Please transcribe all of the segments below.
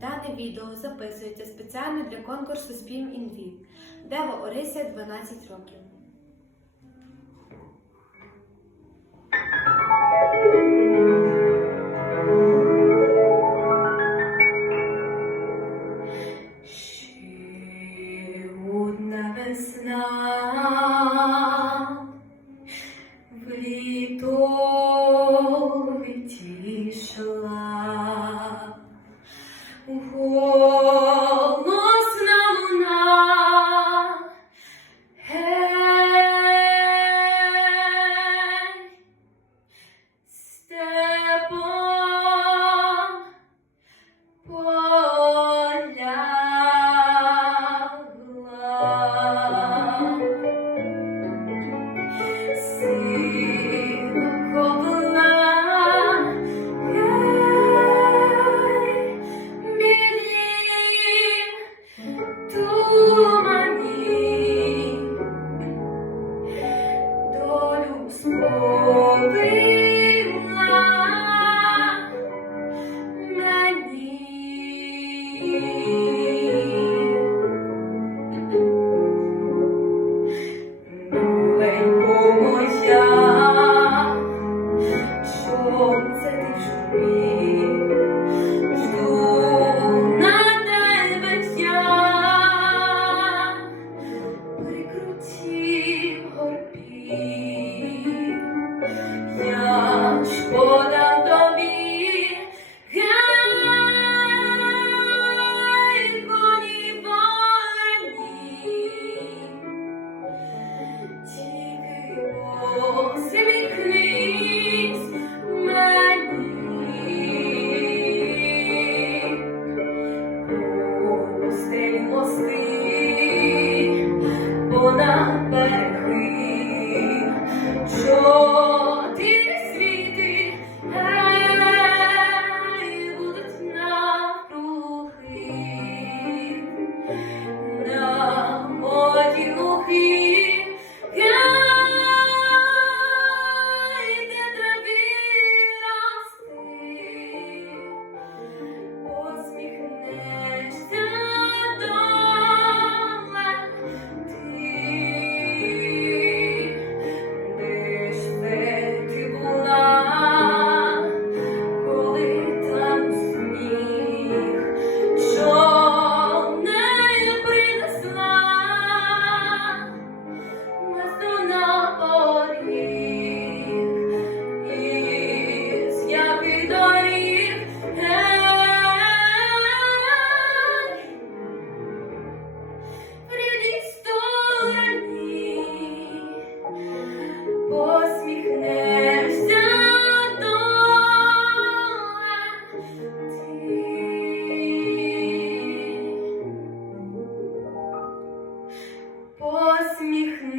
Дане відео записується спеціально для конкурсу Спім інвів, Дева Орися 12 років.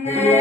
Yeah.